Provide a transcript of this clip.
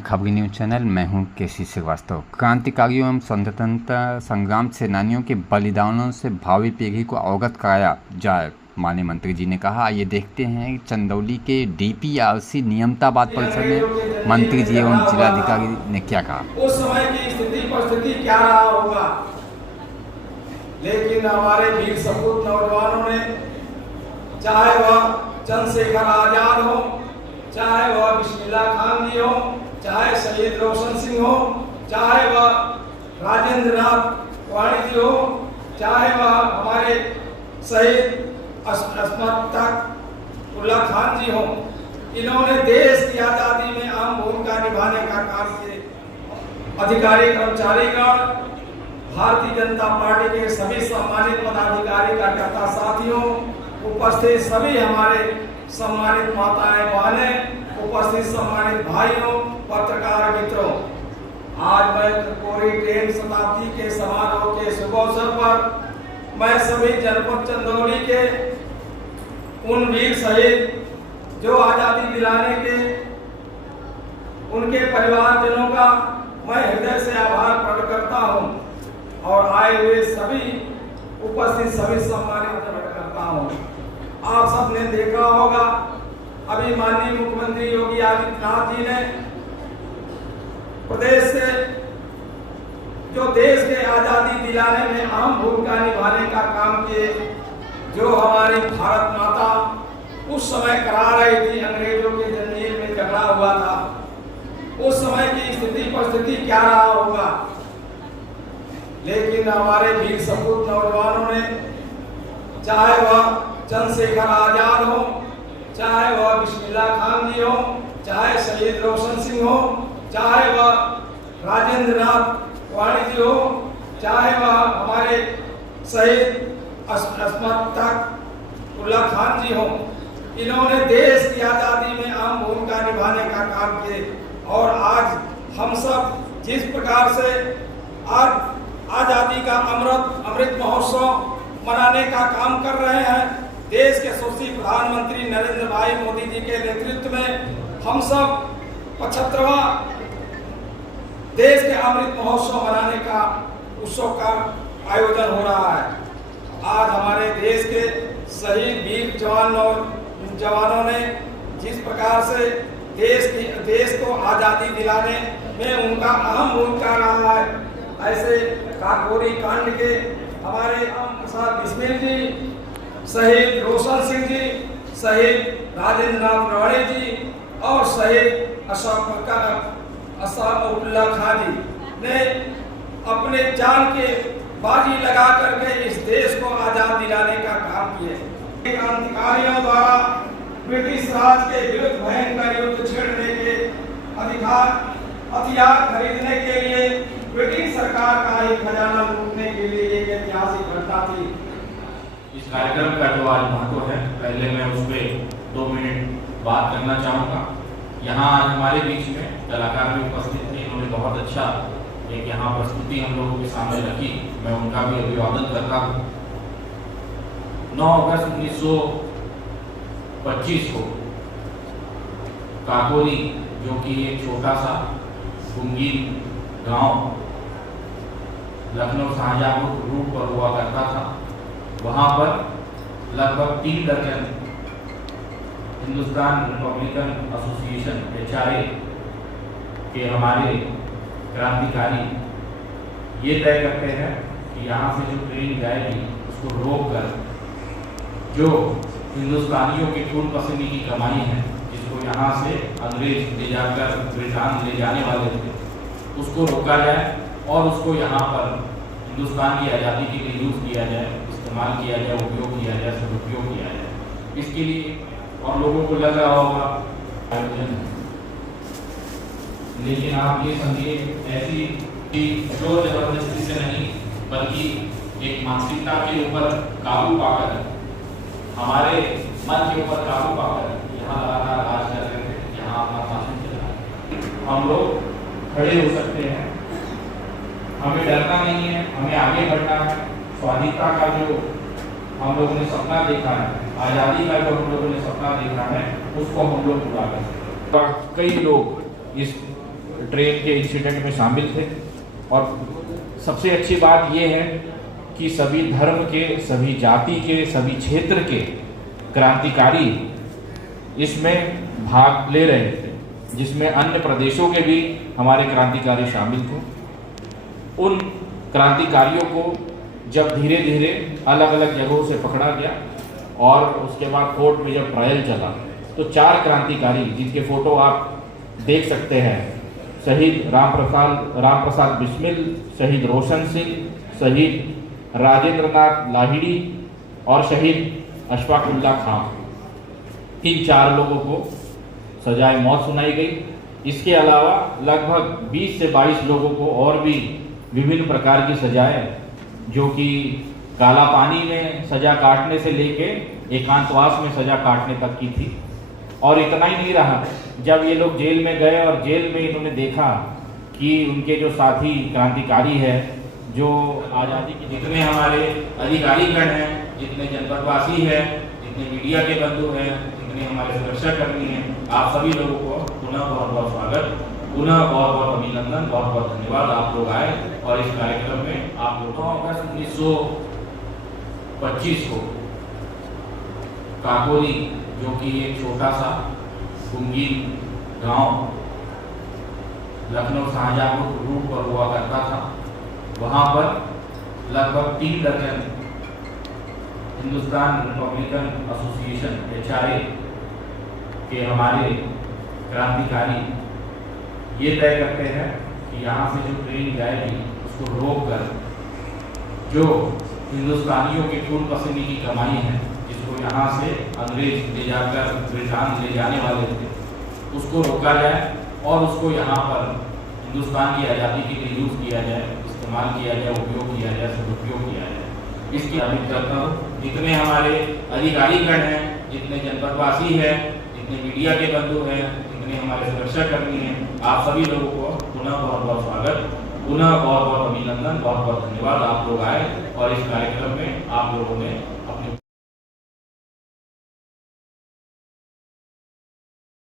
खबरी news channel. मैं हूं केसी श्रीवास्तव। क्रांतिकारियों एवं स्वतंत्रता संग्राम सेनानियों के बलिदानों से भावी पीढ़ी को अवगत कराया जाए, माननीय मंत्री जी ने कहा। आइए देखते हैं चंदौली के डीपीआरसी नियमतावाद परिसर में मंत्री जी एवं जिलाधिकारी ने क्या कहा। उस समय की स्थिति परिस्थिति क्या रहा होगा, लेकिन हमारे वीर सपूत नौजवानों ने, चाहे वह चंद्रशेखर आजाद हो, चाहे वह बिस्मिल्लाह खान जी हो, चाहे शहीद रोशन सिंह हो, चाहे वह राजेंद्र नाथ वाणी जी हो, चाहे वह हमारे शहीद उल्ला खान जी हो, इन्होंने देश की आज़ादी में अहम भूमिका निभाने का काम किया। अधिकारी कर्मचारीगण, भारतीय जनता पार्टी के सभी सम्मानित पदाधिकारी कार्यकर्ता साथियों, उपस्थित सभी हमारे सम्मानित माताएं बहनें, उपस्थित सम्मानित भाइयों, पत्रकार मित्रों, आज मैं त्रिपुरी ट्रेन शताब्दी के समारोह के शुभ अवसर पर मैं सभी जनपद चंदौली के उन वीर शहीद जो आजादी दिलाने के उनके परिवारजनों का मैं हृदय से आभार प्रकट करता हूं और आए हुए सभी उपस्थित सभी सम्मानित प्रकट करता हूं। आप सबने देखा होगा, अभी माननीय मुख्यमंत्री योगी आदित्यनाथ जी ने प्रदेश से जो देश के आजादी दिलाने में अहम भूमिका निभाने का काम किए, जो हमारी भारत माता उस समय करा रही थी, अंग्रेजों के जंजीर में झगड़ा हुआ था, उस समय की स्थिति परिस्थिति क्या रहा होगा, लेकिन हमारे वीर सपूत नौजवानों ने, चाहे वह चंद्रशेखर आजाद हो, चाहे वह बिस्मिल्लाह खान जी हो, चाहे शहीद रोशन सिंह हो, चाहे वह राजेंद्र नाथ वाणी जी हो, चाहे वह हमारे शहीद उल्ला खान जी हो, इन्होंने देश की आज़ादी में अहम भूमिका निभाने का काम किए। और आज हम सब जिस प्रकार से आज आज़ादी का अमृत महोत्सव मनाने का काम कर रहे हैं, देश के यशस्वी प्रधानमंत्री नरेंद्र भाई मोदी जी के नेतृत्व में हम सब 75वां देश के अमृत महोत्सव मनाने का उत्सव का आयोजन हो रहा है। आज हमारे देश के शहीद वीर जवानों ने जिस प्रकार से देश को आज़ादी दिलाने में उनका अहम भूमिका रहा है, ऐसे काकोरी कांड के हमारे प्रसाद बिस्मिल जी, शहीद रोशन सिंह जी, शहीद राजेंद्र नाथ रवाड़े जी और शहीद उल्ला खान जी ने अपने जान के बाजी लगा करके इस देश को आजाद दिलाने का काम किए। क्रांतिकारियों द्वारा ब्रिटिश राज के विरुद्ध भयंकर युद्ध छेड़ने के हथियार खरीदने के लिए ब्रिटिश सरकार का ही खजाना लूटने के लिए एक ऐतिहासिक घटना थी। इस कार्यक्रम का जो आज महत्व है, पहले मैं उस पर 2 मिनट बात करना चाहूँगा। यहाँ आज हमारे बीच में कलाकार भी उपस्थित थे, इन्होंने बहुत अच्छा एक यहाँ प्रस्तुति हम लोगों के सामने रखी, मैं उनका भी अभिवादन करता हूँ। 9 अगस्त 1925 को काकोरी, जो कि एक छोटा सा गुंगीन गांव लखनऊ शाहजहांपुर रूट पर हुआ करता था, वहाँ पर लगभग 3 दर्जन हिंदुस्तान रिपब्लिकन एसोसिएशन HRA के हमारे क्रांतिकारी ये तय करते हैं कि यहाँ से जो ट्रेन जाएगी उसको रोककर जो हिंदुस्तानियों के खून पसीने की कमाई है, जिसको यहाँ से अंग्रेज ले जाकर ब्रिटेन ले जाने वाले थे, उसको रोका जाए और उसको यहाँ पर हिंदुस्तान की आज़ादी के लिए यूज़ किया जाए, इस्तेमाल किया जाए, उपयोग किया जाए, सदुपयोग किया जाए। इसके लिए और लोगों को लग रहा होगा आयोजन, लेकिन आप ये समझिए ऐसी कि जोर जबरदस्ती से नहीं, बल्कि एक मानसिकता के ऊपर काबू पाकर, हमारे मन के ऊपर काबू पाकर यहाँ लगातार राज कर रहे थे, यहाँ अपना शासन चल रहा है। हम लोग खड़े हो सकते हैं, हमें डरना नहीं है, हमें आगे बढ़ना है। स्वाधीनता का जो हम लोगों ने सपना देखा है, आज़ादी का जो हम लोगों ने सपना देखा है, उसको हम लोग पूरा कर सकते हैं। कई लोग इस ट्रेन के इंसिडेंट में शामिल थे। और सबसे अच्छी बात ये है कि सभी धर्म के, सभी जाति के, सभी क्षेत्र के क्रांतिकारी इसमें भाग ले रहे थे, जिसमें अन्य प्रदेशों के भी हमारे क्रांतिकारी शामिल थे। उन क्रांतिकारियों को जब धीरे धीरे अलग अलग जगहों से पकड़ा गया और उसके बाद कोर्ट में जब ट्रायल चला तो 4 क्रांतिकारी जिनके फोटो आप देख सकते हैं, शहीद राम प्रसाद बिस्मिल, शहीद रोशन सिंह, शहीद राजेंद्र नाथ लाहिड़ी और शहीद अशफाकुल्ला खां, इन 4 लोगों को सजाए मौत सुनाई गई। इसके अलावा लगभग 20 से 22 लोगों को और भी विभिन्न प्रकार की सजाएं, जो कि काला पानी में सजा काटने से लेके एकांतवास में सजा काटने तक की थी। और इतना ही नहीं रहा, जब ये लोग जेल में गए और जेल में इन्होंने देखा कि उनके जो साथी क्रांतिकारी है, जो आज़ादी के जितने हमारे अधिकारीगण हैं, जितने जनपदवासी हैं, जितने मीडिया के बंधु हैं, जितने हमारे सुरक्षाकर्मी हैं, आप सभी लोगों को पुनः बहुत बहुत स्वागत, पुनः बहुत बहुत अभिनंदन, बहुत बहुत धन्यवाद। आप लोग आए और इस कार्यक्रम में आप लोगों अगस्त 1925 को काकोरी, जो कि एक छोटा सा कुंगी गांव लखनऊ शाहजहांपुर रूट पर हुआ करता था, वहां पर लगभग 3 दर्जन हिंदुस्तान रिपब्लिकन एसोसिएशन HRA के हमारे क्रांतिकारी ये तय करते हैं कि यहाँ से जो ट्रेन जाएगी उसको रोक कर जो हिंदुस्तानियों के खून पसीने की कमाई है, जिसको यहाँ से अंग्रेज ले जाकर ब्रिटेन ले जाने वाले थे, उसको रोका जाए और उसको यहाँ पर हिंदुस्तान की आज़ादी के लिए यूज़ किया जाए, इस्तेमाल किया जाए, उपयोग किया जाए, सदुपयोग किया जाए। इसकी अभित करता हूँ जितने हमारे अधिकारीगण हैं, जितने जनपदवासी हैं, जितने मीडिया के बंधु हैं, जितने हमारे सुरक्षाकर्मी हैं, आप सभी लोगों को पुनः बहुत बहुत स्वागत, पुनः बहुत बहुत अभिनंदन, बहुत बहुत धन्यवाद। आप लोग आए और इस कार्यक्रम में आप लोगों ने